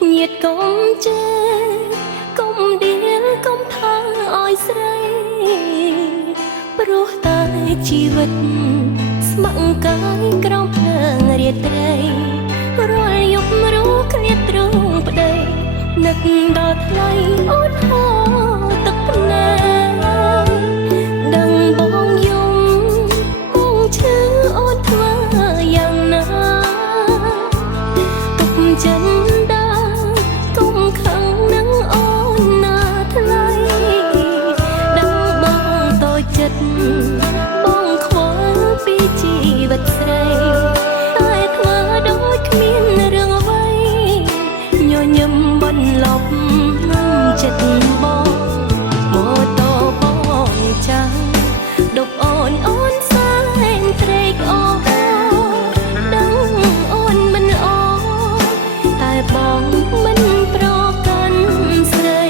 nhiệt công chê công điên công thang oi sấy pro tai chi vật mặn cái trong nang riết đây rồi dụcรู้เครียดตรงประเดี๋ยนึกดอดไหลอดหอตกแน่ดังบองยมมองชื่ออดเธออย่างนั้นตกจันបងខ្វល់ពីជីវិតស្រីតែធ្វើដូចគ្មានរឿងអ្វីញញឹមបន្លប់ចិត្តបងម៉ូតូបងចាំដប់អូនអូនសែនត្រេកអរដឹងអូនមិនអតែបងមិនប្រកាន់ស្រី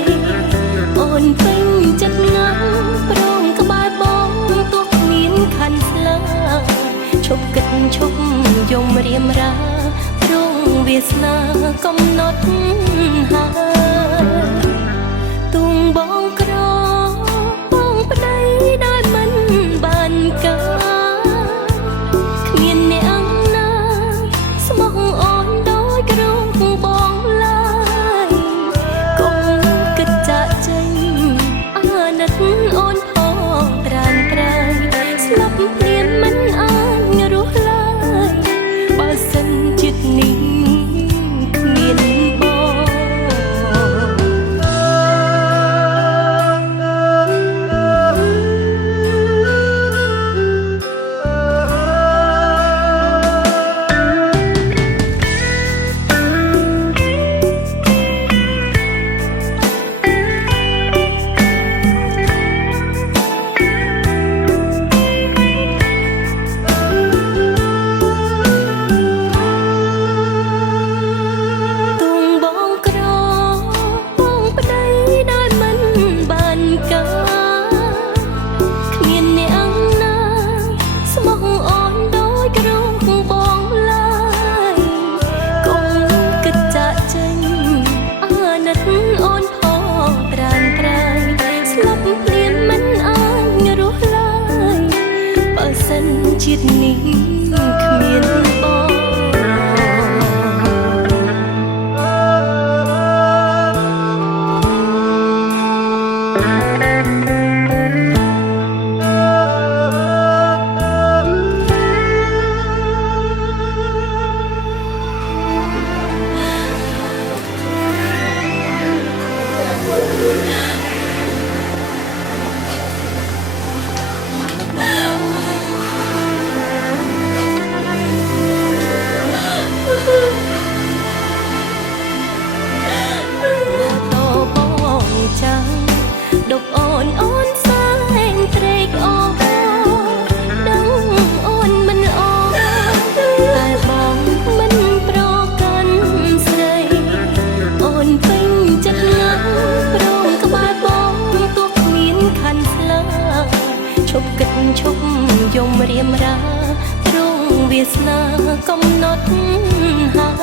អូនពេញចិត្តណាស់ឈប់គិតឈប់យំរៀមរាព្រោះវាសនាកំណត់ហើយទុំបងក្របងប្តីដោយមិនបានការគ្មានអ្នកណាស្មោះអូនដោយគ្រោះបងឡើយកុំគិតចាក់ចេញអាណិតអូនផងត្រានត្រៃស្លាប់ព្រានមិនចិត្តនេះគ្មានបងជាតិនេះគ្មានបងដប់អូនអូនសែនត្រេកអរដឹងអូនមិនអតែបងមិនប្រកាន់ស្រីអូនពេញចិត្តណាស់ព្រមក្បែរបងទោះគ្មានខណ្ឌស្លាឈប់គិតឈប់យំរៀមរាព្រោះវាសនាកំណត់ហើយ